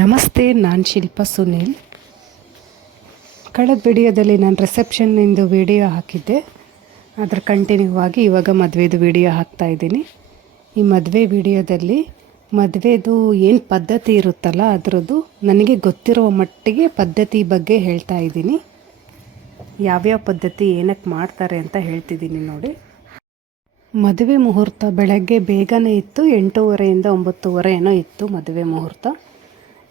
ನಮಸ್ತೆ, ನಾನು ಶಿಲ್ಪ ಸುನೀಲ್. ಕಳೆದ ವಿಡಿಯೋದಲ್ಲಿ ನಾನು ರಿಸೆಪ್ಷನ್ನಿಂದು ವಿಡಿಯೋ ಹಾಕಿದ್ದೆ. ಅದರ ಕಂಟಿನ್ಯೂ ಆಗಿ ಇವಾಗ ಮದುವೆದು ವಿಡಿಯೋ ಹಾಕ್ತಾ ಇದ್ದೀನಿ. ಈ ಮದುವೆ ವಿಡಿಯೋದಲ್ಲಿ ಮದುವೆದು ಏನು ಪದ್ಧತಿ ಇರುತ್ತಲ್ಲ, ಅದರದ್ದು ನನಗೆ ಗೊತ್ತಿರೋ ಮಟ್ಟಿಗೆ ಪದ್ಧತಿ ಬಗ್ಗೆ ಹೇಳ್ತಾ ಇದ್ದೀನಿ. ಯಾವ್ಯಾವ ಪದ್ಧತಿ ಏನಕ್ಕೆ ಮಾಡ್ತಾರೆ ಅಂತ ಹೇಳ್ತಿದ್ದೀನಿ ನೋಡಿ. ಮದುವೆ ಮುಹೂರ್ತ ಬೆಳಗ್ಗೆ ಬೇಗನೆ ಇತ್ತು, ಎಂಟೂವರೆಯಿಂದ ಒಂಬತ್ತುವರೆ ಏನೋ ಇತ್ತು ಮದುವೆ ಮುಹೂರ್ತ.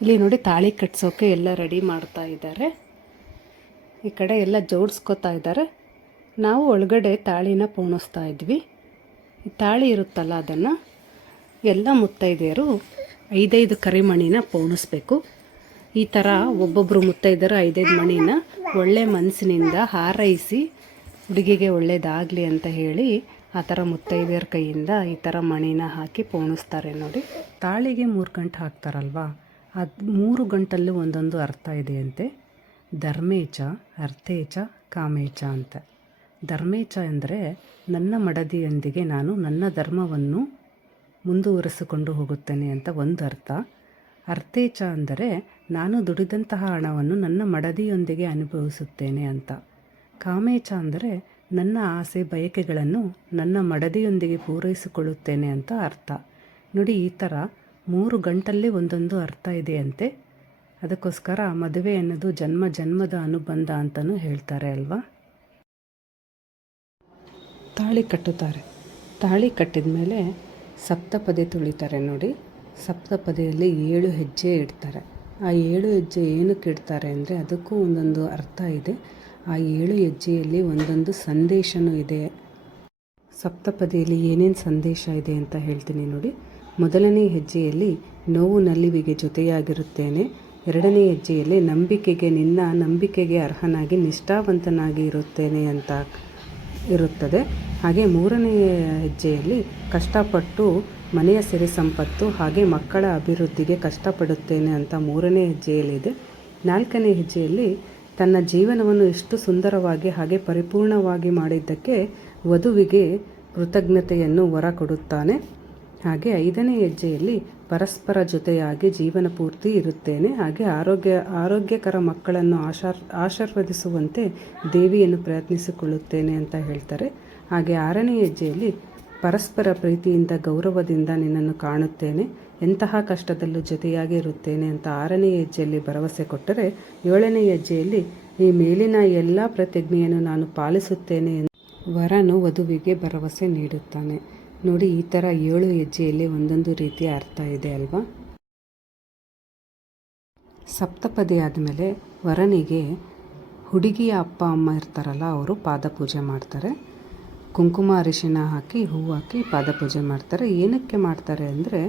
ಇಲ್ಲಿ ನೋಡಿ ತಾಳಿ ಕಟ್ಸೋಕೆ ಎಲ್ಲ ರೆಡಿ ಮಾಡ್ತಾ ಇದ್ದಾರೆ. ಈ ಕಡೆ ಎಲ್ಲ ಜೋಡಿಸ್ಕೊತಾ ಇದ್ದಾರೆ. ನಾವು ಒಳಗಡೆ ತಾಳಿನ ಪೋಣಿಸ್ತಾ ಇದ್ವಿ. ತಾಳಿ ಇರುತ್ತಲ್ಲ ಅದನ್ನು, ಎಲ್ಲ ಮುತ್ತೈದೆಯರು ಐದೈದು ಕರಿಮಣಿನ ಪೋಣಿಸ್ಬೇಕು. ಈ ಥರ ಒಬ್ಬೊಬ್ಬರು ಮುತ್ತೈದರು ಐದೈದು ಮಣಿನ ಒಳ್ಳೆ ಮನಸ್ಸಿನಿಂದ ಹಾರೈಸಿ ಹುಡುಗಿಗೆ ಒಳ್ಳೇದಾಗಲಿ ಅಂತ ಹೇಳಿ ಆ ಥರ ಮುತ್ತೈದೆಯರ ಕೈಯಿಂದ ಈ ಥರ ಮಣಿನ ಹಾಕಿ ಪೋಣಿಸ್ತಾರೆ ನೋಡಿ. ತಾಳಿಗೆ ಮೂರು ಗಂಟೆ ಹಾಕ್ತಾರಲ್ವಾ? ಅದು ಮೂರು ಗಂಟಲ್ಲೂ ಒಂದೊಂದು ಅರ್ಥ ಇದೆಯಂತೆ. ಧರ್ಮೇಚ, ಅರ್ಥೇಚ, ಕಾಮೇಚ ಅಂತ. ಧರ್ಮೇಚ ಅಂದರೆ ನನ್ನ ಮಡದಿಯೊಂದಿಗೆ ನಾನು ನನ್ನ ಧರ್ಮವನ್ನು ಮುಂದುವರಿಸಿಕೊಂಡು ಹೋಗುತ್ತೇನೆ ಅಂತ ಒಂದು ಅರ್ಥ. ಅರ್ಥೇಚ ಅಂದರೆ ನಾನು ದುಡಿದಂತಹ ಹಣವನ್ನು ನನ್ನ ಮಡದಿಯೊಂದಿಗೆ ಅನುಭವಿಸುತ್ತೇನೆ ಅಂತ. ಕಾಮೇಚ ಅಂದರೆ ನನ್ನ ಆಸೆ ಬಯಕೆಗಳನ್ನು ನನ್ನ ಮಡದಿಯೊಂದಿಗೆ ಪೂರೈಸಿಕೊಳ್ಳುತ್ತೇನೆ ಅಂತ ಅರ್ಥ. ನೋಡಿ ಈ ಥರ ಮೂರು ಗಂಟಲ್ಲಿ ಒಂದೊಂದು ಅರ್ಥ ಇದೆಯಂತೆ. ಅದಕ್ಕೋಸ್ಕರ ಮದುವೆ ಅನ್ನೋದು ಜನ್ಮ ಜನ್ಮದ ಅನುಬಂಧ ಅಂತಲೂ ಹೇಳ್ತಾರೆ ಅಲ್ವಾ? ತಾಳಿ ಕಟ್ಟುತ್ತಾರೆ. ತಾಳಿ ಕಟ್ಟಿದ ಮೇಲೆ ಸಪ್ತಪದಿ ತುಳಿತಾರೆ ನೋಡಿ. ಸಪ್ತಪದಿಯಲ್ಲಿ ಏಳು ಹೆಜ್ಜೆ ಇಡ್ತಾರೆ. ಆ ಏಳು ಹೆಜ್ಜೆ ಏನಕ್ಕೆ ಇಡ್ತಾರೆ ಅಂದರೆ ಅದಕ್ಕೂ ಒಂದೊಂದು ಅರ್ಥ ಇದೆ. ಆ ಏಳು ಹೆಜ್ಜೆಯಲ್ಲಿ ಒಂದೊಂದು ಸಂದೇಶನೂ ಇದೆ. ಸಪ್ತಪದಿಯಲ್ಲಿ ಏನೇನು ಸಂದೇಶ ಇದೆ ಅಂತ ಹೇಳ್ತೀನಿ ನೋಡಿ. ಮೊದಲನೇ ಹೆಜ್ಜೆಯಲ್ಲಿ ನೋವು ನಲಿವಿಗೆ ಜೊತೆಯಾಗಿರುತ್ತೇನೆ. ಎರಡನೇ ಹೆಜ್ಜೆಯಲ್ಲಿ ನಂಬಿಕೆಗೆ ನಿನ್ನ ನಂಬಿಕೆಗೆ ಅರ್ಹನಾಗಿ ನಿಷ್ಠಾವಂತನಾಗಿ ಇರುತ್ತೇನೆ ಅಂತ ಇರುತ್ತದೆ. ಹಾಗೆ ಮೂರನೇ ಹೆಜ್ಜೆಯಲ್ಲಿ ಕಷ್ಟಪಟ್ಟು ಮನೆಯ ಸಿರಿ ಸಂಪತ್ತು ಹಾಗೆ ಮಕ್ಕಳ ಅಭಿವೃದ್ಧಿಗೆ ಕಷ್ಟಪಡುತ್ತೇನೆ ಅಂತ ಮೂರನೇ ಹೆಜ್ಜೆಯಲ್ಲಿದೆ ನಾಲ್ಕನೇ ಹೆಜ್ಜೆಯಲ್ಲಿ ತನ್ನ ಜೀವನವನ್ನು ಎಷ್ಟು ಸುಂದರವಾಗಿ ಹಾಗೆ ಪರಿಪೂರ್ಣವಾಗಿ ಮಾಡಿದ್ದಕ್ಕೆ ವಧುವಿಗೆ ಕೃತಜ್ಞತೆಯನ್ನು ಹೊರ ಕೊಡುತ್ತಾನೆ. ಹಾಗೆ ಐದನೇ ಹೆಜ್ಜೆಯಲ್ಲಿ ಪರಸ್ಪರ ಜೊತೆಯಾಗಿ ಜೀವನ ಪೂರ್ತಿ ಇರುತ್ತೇನೆ. ಹಾಗೆ ಆರೋಗ್ಯ, ಆರೋಗ್ಯಕರ ಮಕ್ಕಳನ್ನು ಆಶಾರ್, ಆಶೀರ್ವದಿಸುವಂತೆ ದೇವಿಯನ್ನು ಪ್ರಯತ್ನಿಸಿಕೊಳ್ಳುತ್ತೇನೆ ಅಂತ ಹೇಳ್ತಾರೆ. ಹಾಗೆ ಆರನೇ ಹೆಜ್ಜೆಯಲ್ಲಿ ಪರಸ್ಪರ ಪ್ರೀತಿಯಿಂದ, ಗೌರವದಿಂದ ನಿನ್ನನ್ನು ಕಾಣುತ್ತೇನೆ. ಎಂತಹ ಕಷ್ಟದಲ್ಲೂ ಜೊತೆಯಾಗಿ ಇರುತ್ತೇನೆ ಅಂತ ಆರನೇ ಹೆಜ್ಜೆಯಲ್ಲಿ ಭರವಸೆ ಕೊಟ್ಟರೆ ಏಳನೇ ಹೆಜ್ಜೆಯಲ್ಲಿ ಈ ಮೇಲಿನ ಎಲ್ಲ ಪ್ರತಿಜ್ಞೆಯನ್ನು ನಾನು ಪಾಲಿಸುತ್ತೇನೆ ಎಂದು ವರನು ವಧುವಿಗೆ ಭರವಸೆ ನೀಡುತ್ತಾನೆ. ನೋಡಿ, ಈ ಥರ ಏಳು ಹೆಜ್ಜೆಯಲ್ಲಿ ಒಂದೊಂದು ರೀತಿಯ ಅರ್ಥ ಇದೆ ಅಲ್ವಾ? ಸಪ್ತಪದಿ ಆದಮೇಲೆ ವರನಿಗೆ ಹುಡುಗಿಯ ಅಪ್ಪ ಅಮ್ಮ ಇರ್ತಾರಲ್ಲ, ಅವರು ಪಾದಪೂಜೆ ಮಾಡ್ತಾರೆ. ಕುಂಕುಮ ಅರಿಶಿನ ಹಾಕಿ, ಹೂವು ಹಾಕಿ ಪಾದಪೂಜೆ ಮಾಡ್ತಾರೆ. ಏನಕ್ಕೆ ಮಾಡ್ತಾರೆ ಅಂದರೆ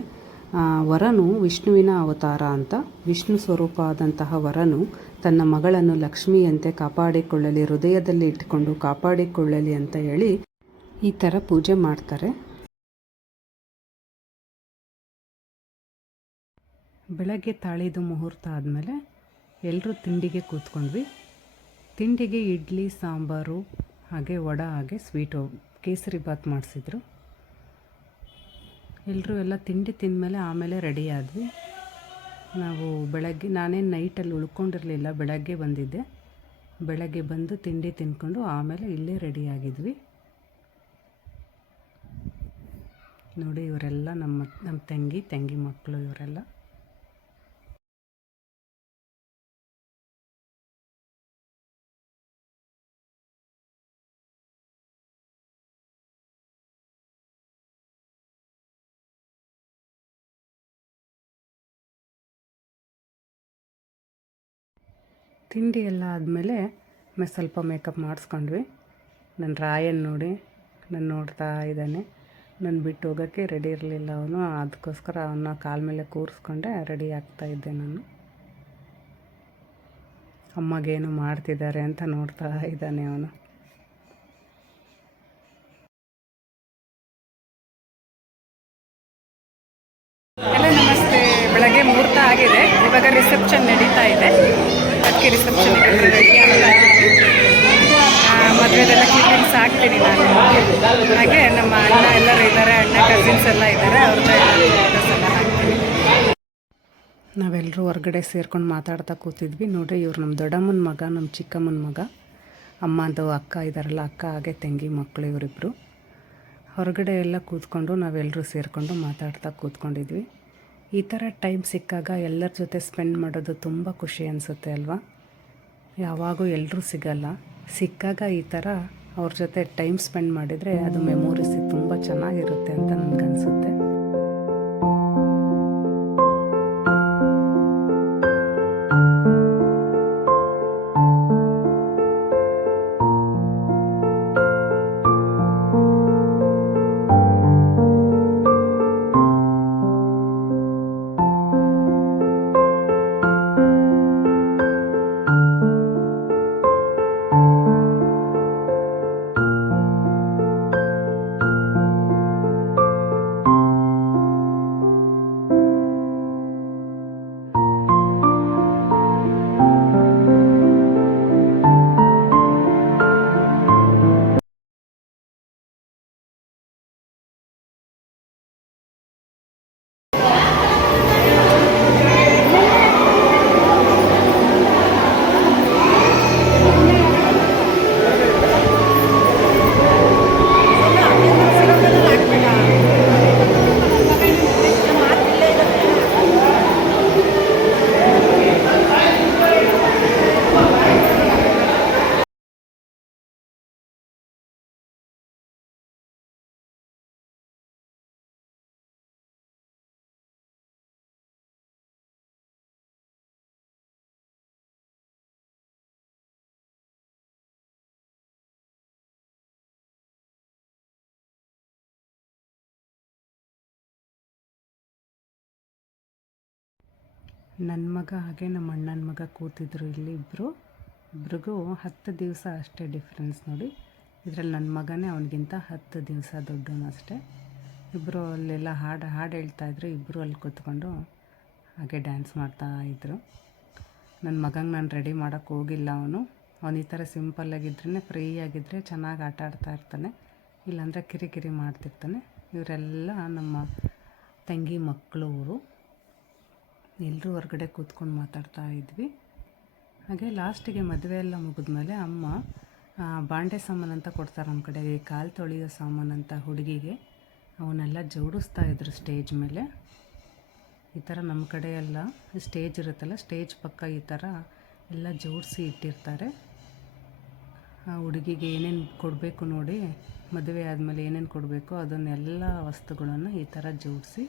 ವರನು ವಿಷ್ಣುವಿನ ಅವತಾರ ಅಂತ, ವಿಷ್ಣು ಸ್ವರೂಪ ಆದಂತಹ ವರನು ತನ್ನ ಮಗಳನ್ನು ಲಕ್ಷ್ಮಿಯಂತೆ ಕಾಪಾಡಿಕೊಳ್ಳಲಿ, ಹೃದಯದಲ್ಲಿ ಇಟ್ಟುಕೊಂಡು ಕಾಪಾಡಿಕೊಳ್ಳಲಿ ಅಂತ ಹೇಳಿ ಈ ಥರ ಪೂಜೆ ಮಾಡ್ತಾರೆ. ಬೆಳಗ್ಗೆ ತಾಳಿದು ಮುಹೂರ್ತ ಆದಮೇಲೆ ಎಲ್ಲರೂ ತಿಂಡಿಗೆ ಕೂತ್ಕೊಂಡ್ವಿ. ತಿಂಡಿಗೆ ಇಡ್ಲಿ, ಸಾಂಬಾರು, ಹಾಗೆ ವಡ, ಹಾಗೆ ಸ್ವೀಟು ಕೇಸರಿ ಬಾತ್ ಮಾಡಿಸಿದ್ರು. ಎಲ್ಲರೂ ಎಲ್ಲ ತಿಂಡಿ ತಿಂದಮೇಲೆ ಆಮೇಲೆ ರೆಡಿ ಆದ್ವಿ. ನಾವು ಬೆಳಗ್ಗೆ ನಾನೇನು ನೈಟಲ್ಲಿ ಉಳ್ಕೊಂಡಿರಲಿಲ್ಲ, ಬೆಳಗ್ಗೆ ಬಂದಿದ್ದೆ. ಬೆಳಗ್ಗೆ ಬಂದು ತಿಂಡಿ ತಿಂದ್ಕೊಂಡು ಆಮೇಲೆ ಇಲ್ಲೇ ರೆಡಿ ಆಗಿದ್ವಿ. ನೋಡಿ ಇವರೆಲ್ಲ ನಮ್ಮ ನಮ್ಮ ತಂಗಿ ತಂಗಿ ಮಕ್ಕಳು ಇವರೆಲ್ಲ. ತಿಂಡಿ ಎಲ್ಲ ಆದಮೇಲೆ ಮ ಸ್ವಲ್ಪ ಮೇಕಪ್ ಮಾಡಿಸ್ಕೊಂಡ್ವಿ. ನನ್ನ ರಾಯನ್ ನೋಡಿ, ನಾನು ನೋಡ್ತಾ ಇದ್ದಾನೆ. ನನ್ನ ಬಿಟ್ಟು ಹೋಗೋಕ್ಕೆ ರೆಡಿ ಇರಲಿಲ್ಲ ಅವನು. ಅದಕ್ಕೋಸ್ಕರ ಅವನ್ನ ಕಾಲ ಮೇಲೆ ಕೂರಿಸ್ಕೊಂಡೆ ರೆಡಿ ಆಗ್ತಾ ಇದ್ದೆ ನಾನು. ಅಮ್ಮಗೇನು ಮಾಡ್ತಿದ್ದಾರೆ ಅಂತ ನೋಡ್ತಾ ಇದ್ದಾನೆ ಅವನು. ಎಲ್ಲ ನಮಸ್ತೆ. ಬೆಳಗ್ಗೆ ಮುಹೂರ್ತ ಆಗಿದೆ. ಇವಾಗ ರಿಸೆಪ್ಷನ್ ನಡೀತಾ ಇದೆ. ಅದಕ್ಕೆ ರಿಸೆಪ್ಷನ್ ಮದುವೆದೆಲ್ಲ ಕ್ಲಿಪ್ಪಿಂಗ್ಸ್ ಹಾಕ್ತೀನಿ ನಾನು. ಹಾಗೆ ನಮ್ಮ ಅಣ್ಣ ಎಲ್ಲರೂ ಇದ್ದಾರೆ, ಅಣ್ಣ ಕಸಿನ್ಸ್ ಎಲ್ಲ ಇದ್ದಾರೆ ನಾವೆಲ್ಲರೂ ಹೊರಗಡೆ ಸೇರ್ಕೊಂಡು ಮಾತಾಡ್ತಾ ಕೂತಿದ್ವಿ. ನೋಡ್ರಿ, ಇವ್ರು ನಮ್ಮ ದೊಡ್ಡಮ್ಮನ ಮಗ, ನಮ್ಮ ಚಿಕ್ಕಮ್ಮನ ಮಗ. ಅಮ್ಮಂದು ಅಕ್ಕ ಇದ್ದಾರಲ್ಲ, ಅಕ್ಕ ಹಾಗೆ ತಂಗಿ ಮಕ್ಕಳು ಇವರಿಬ್ಬರು ಹೊರಗಡೆ ಎಲ್ಲ ಕೂತ್ಕೊಂಡು ನಾವೆಲ್ಲರೂ ಸೇರಿಕೊಂಡು ಮಾತಾಡ್ತಾ ಕೂತ್ಕೊಂಡಿದ್ವಿ. ಈ ಥರ ಟೈಮ್ ಸಿಕ್ಕಾಗ ಎಲ್ಲರ ಜೊತೆ ಸ್ಪೆಂಡ್ ಮಾಡೋದು ತುಂಬ ಖುಷಿ ಅನಿಸುತ್ತೆ ಅಲ್ವಾ? ಯಾವಾಗೂ ಎಲ್ಲರೂ ಸಿಗಲ್ಲ. ಸಿಕ್ಕಾಗ ಈ ಥರ ಅವ್ರ ಜೊತೆ ಟೈಮ್ ಸ್ಪೆಂಡ್ ಮಾಡಿದರೆ ಅದು ಮೆಮೊರೀಸ್ ತುಂಬ ಚೆನ್ನಾಗಿರುತ್ತೆ ಅಂತ ನನಗನ್ಸುತ್ತೆ. ನನ್ನ ಮಗ ಹಾಗೆ ನಮ್ಮ ಅಣ್ಣನ ಮಗ ಕೂತಿದ್ರು ಇಲ್ಲಿ ಇಬ್ಬರು ಇಬ್ರಿಗೂ ಹತ್ತು ದಿವಸ ಅಷ್ಟೇ ಡಿಫ್ರೆನ್ಸ್ ನೋಡಿ. ಇದರಲ್ಲಿ ನನ್ನ ಮಗನೇ ಅವನಿಗಿಂತ ಹತ್ತು ದಿವಸ ದೊಡ್ಡವನು ಅಷ್ಟೇ. ಇಬ್ಬರು ಅಲ್ಲೆಲ್ಲ ಹಾಡು ಹಾಡು ಹೇಳ್ತಾಯಿದ್ರು ಇಬ್ಬರು ಅಲ್ಲಿ ಕೂತ್ಕೊಂಡು ಹಾಗೆ ಡ್ಯಾನ್ಸ್ ಮಾಡ್ತಾ ಇದ್ರು. ನನ್ನ ಮಗಂಗೆ ನಾನು ರೆಡಿ ಮಾಡೋಕ್ಕೆ ಹೋಗಿಲ್ಲ ಅವನು. ಅವನು ಈ ಥರ ಸಿಂಪಲ್ಲಾಗಿದ್ರೇ ಫ್ರೀ ಆಗಿದ್ದರೆ ಚೆನ್ನಾಗಿ ಆಟ ಆಡ್ತಾ ಇರ್ತಾನೆ. ಇಲ್ಲಾಂದರೆ ಕಿರಿಕಿರಿ ಮಾಡ್ತಿರ್ತಾನೆ. ಇವರೆಲ್ಲ ನಮ್ಮ ತಂಗಿ ಮಕ್ಕಳು ಅವರು ಎಲ್ಲರೂ ಹೊರಗಡೆ ಕೂತ್ಕೊಂಡು ಮಾತಾಡ್ತಾ ಇದ್ವಿ. ಹಾಗೆ ಲಾಸ್ಟಿಗೆ ಮದುವೆ ಎಲ್ಲ ಮುಗಿದ್ಮೇಲೆ ಅಮ್ಮ ಬಾಂಡೆ ಸಾಮಾನು ಅಂತ ಕೊಡ್ತಾರೆ ನಮ್ಮ ಕಡೆ, ಕಾಲು ತೊಳೆಯೋ ಸಾಮಾನು ಅಂತ ಹುಡುಗಿಗೆ. ಅವನ್ನೆಲ್ಲ ಜೋಡಿಸ್ತಾ ಇದ್ರು ಸ್ಟೇಜ್ ಮೇಲೆ. ಈ ಥರ ನಮ್ಮ ಕಡೆ ಎಲ್ಲ ಸ್ಟೇಜ್ ಇರುತ್ತಲ್ಲ, ಸ್ಟೇಜ್ ಪಕ್ಕ ಈ ಥರ ಎಲ್ಲ ಜೋಡಿಸಿ ಇಟ್ಟಿರ್ತಾರೆ. ಆ ಹುಡುಗಿಗೆ ಏನೇನು ಕೊಡಬೇಕು ನೋಡಿ, ಮದುವೆ ಆದಮೇಲೆ ಏನೇನು ಕೊಡಬೇಕು ಅದನ್ನೆಲ್ಲ ವಸ್ತುಗಳನ್ನು ಈ ಥರ ಜೋಡಿಸಿ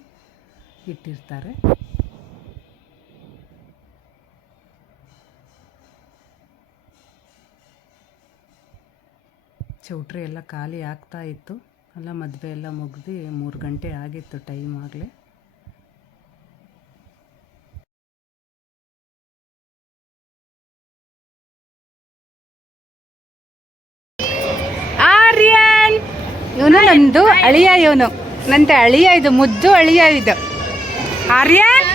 ಇಟ್ಟಿರ್ತಾರೆ. ಚೌಟ್ರಿ ಎಲ್ಲ ಖಾಲಿ ಆಗ್ತಾ ಇತ್ತು. ಎಲ್ಲ ಮದುವೆ ಎಲ್ಲ ಮುಗ್ದು ಮೂರು ಗಂಟೆ ಆಗಿತ್ತು ಟೈಮ್ ಆಗಲೇ. ಆರ್ಯನ್! ಇವನು ನಂದು ಅಳಿಯ ಇವನು. ನಂತೆ ಅಳಿಯ ಇದು ಮುದ್ದು ಅಳಿಯ ಇದು. ಆರ್ಯನ್!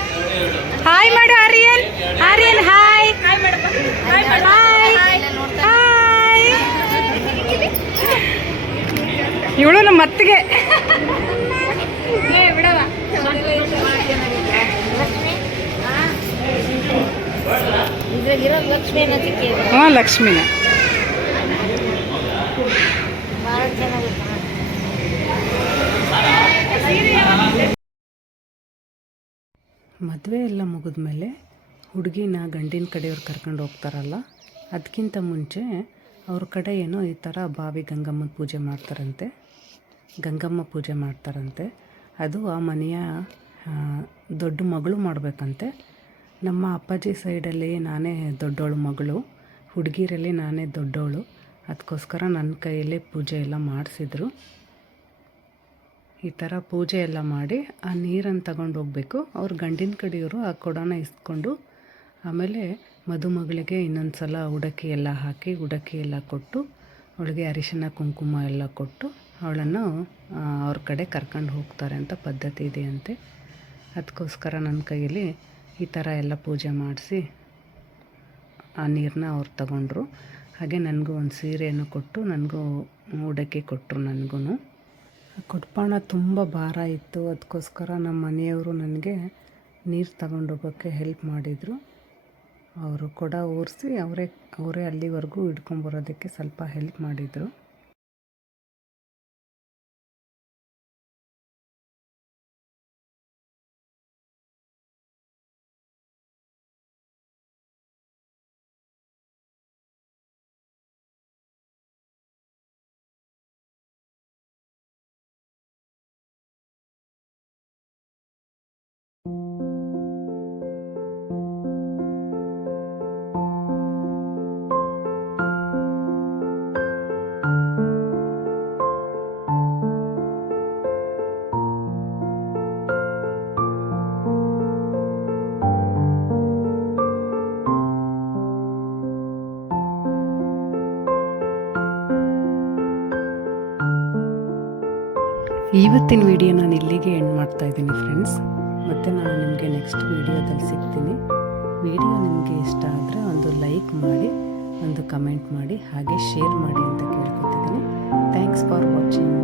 ಹಾಯ್ ಮಾಡು Aryan. Aryan hi hi hi ಇವಳು ನಮ್ಮ ಅತ್ತಿಗೆ. ಹ್ಞೂ ಲಕ್ಷ್ಮಿನೇ. ಮದುವೆ ಎಲ್ಲ ಮುಗಿದ್ಮೇಲೆ ಹುಡುಗಿನ ಗಂಡಿನ ಕಡೆಯವ್ರು ಕರ್ಕೊಂಡು ಹೋಗ್ತಾರಲ್ಲ ಅದಕ್ಕಿಂತ ಮುಂಚೆ ಅವ್ರ ಕಡೆ ಏನೋ ಈ ಥರ ಬಾವಿ ಗಂಗಮ್ಮನ ಪೂಜೆ ಮಾಡ್ತಾರಂತೆ. ಗಂಗಮ್ಮ ಪೂಜೆ ಮಾಡ್ತಾರಂತೆ. ಅದು ಆ ಮನೆಯ ದೊಡ್ಡ ಮಗಳು ಮಾಡಬೇಕಂತೆ. ನಮ್ಮ ಅಪ್ಪಾಜಿ ಸೈಡಲ್ಲಿ ನಾನೇ ದೊಡ್ಡವಳು ಮಗಳು. ಹುಡುಗಿರಲ್ಲಿ ನಾನೇ ದೊಡ್ಡವಳು ಅದಕ್ಕೋಸ್ಕರ ನನ್ನ ಕೈಯಲ್ಲಿ ಪೂಜೆ ಎಲ್ಲ ಮಾಡಿಸಿದ್ರು. ಈ ಥರ ಪೂಜೆ ಎಲ್ಲ ಮಾಡಿ ಆ ನೀರನ್ನು ತಗೊಂಡು ಹೋಗಬೇಕು. ಅವ್ರ ಗಂಡಿನ ಕಡೆಯವರು ಆ ಕೊಡನ ಇಸ್ಕೊಂಡು ಆಮೇಲೆ ಮದುಮಗಳಿಗೆ ಇನ್ನೊಂದು ಸಲ ಉಡಕ್ಕಿ ಎಲ್ಲ ಹಾಕಿ, ಉಡಕ್ಕಿ ಎಲ್ಲ ಕೊಟ್ಟು, ಅವಳಿಗೆ ಅರಿಶಿನ, ಕುಂಕುಮ ಎಲ್ಲ ಕೊಟ್ಟು ಅವಳನ್ನು ಅವ್ರ ಕಡೆ ಕರ್ಕೊಂಡು ಹೋಗ್ತಾರೆ ಅಂತ ಪದ್ಧತಿ ಇದೆಯಂತೆ ಅದಕ್ಕೋಸ್ಕರ ನನ್ನ ಕೈಯಲ್ಲಿ ಈ ಥರ ಎಲ್ಲ ಪೂಜೆ ಮಾಡಿಸಿ, ಆ ನೀರನ್ನ ಅವ್ರು ತಗೊಂಡ್ರು. ಹಾಗೆ ನನಗೂ ಒಂದು ಸೀರೆಯನ್ನು ಕೊಟ್ಟು, ನನಗೂ ಮೂಡಕ್ಕೆ ಕೊಟ್ಟರು ನನಗೂ ಕೊಟ್ಪಾಣ ತುಂಬ ಭಾರ ಇತ್ತು. ಅದಕ್ಕೋಸ್ಕರ ನಮ್ಮ ಮನೆಯವರು ನನಗೆ ನೀರು ತಗೊಂಡೋಗೋಕ್ಕೆ ಹೆಲ್ಪ್ ಮಾಡಿದರು. ಅವರು ಕೊಡ ಓರಿಸಿ, ಅವರೇ ಅವರೇ ಅಲ್ಲಿವರೆಗೂ ಹಿಡ್ಕೊಂಬರೋದಕ್ಕೆ ಸ್ವಲ್ಪ ಹೆಲ್ಪ್ ಮಾಡಿದರು. ಇವತ್ತಿನ ವಿಡಿಯೋ ನಾನು ಇಲ್ಲಿಗೆ ಎಂಡ್ ಮಾಡ್ತಾ ಇದ್ದೀನಿ ಫ್ರೆಂಡ್ಸ್ ಮತ್ತು ನಾನು ನಿಮಗೆ ನೆಕ್ಸ್ಟ್ ವಿಡಿಯೋದಲ್ಲಿ ಸಿಗ್ತೀನಿ. ವಿಡಿಯೋ ನಿಮಗೆ ಇಷ್ಟ ಆದರೆ ಒಂದು ಲೈಕ್ ಮಾಡಿ, ಒಂದು ಕಮೆಂಟ್ ಮಾಡಿ, ಹಾಗೆ ಶೇರ್ ಮಾಡಿ ಅಂತ ಕೇಳ್ಕೊತಿದ್ದೀನಿ. Thanks for watching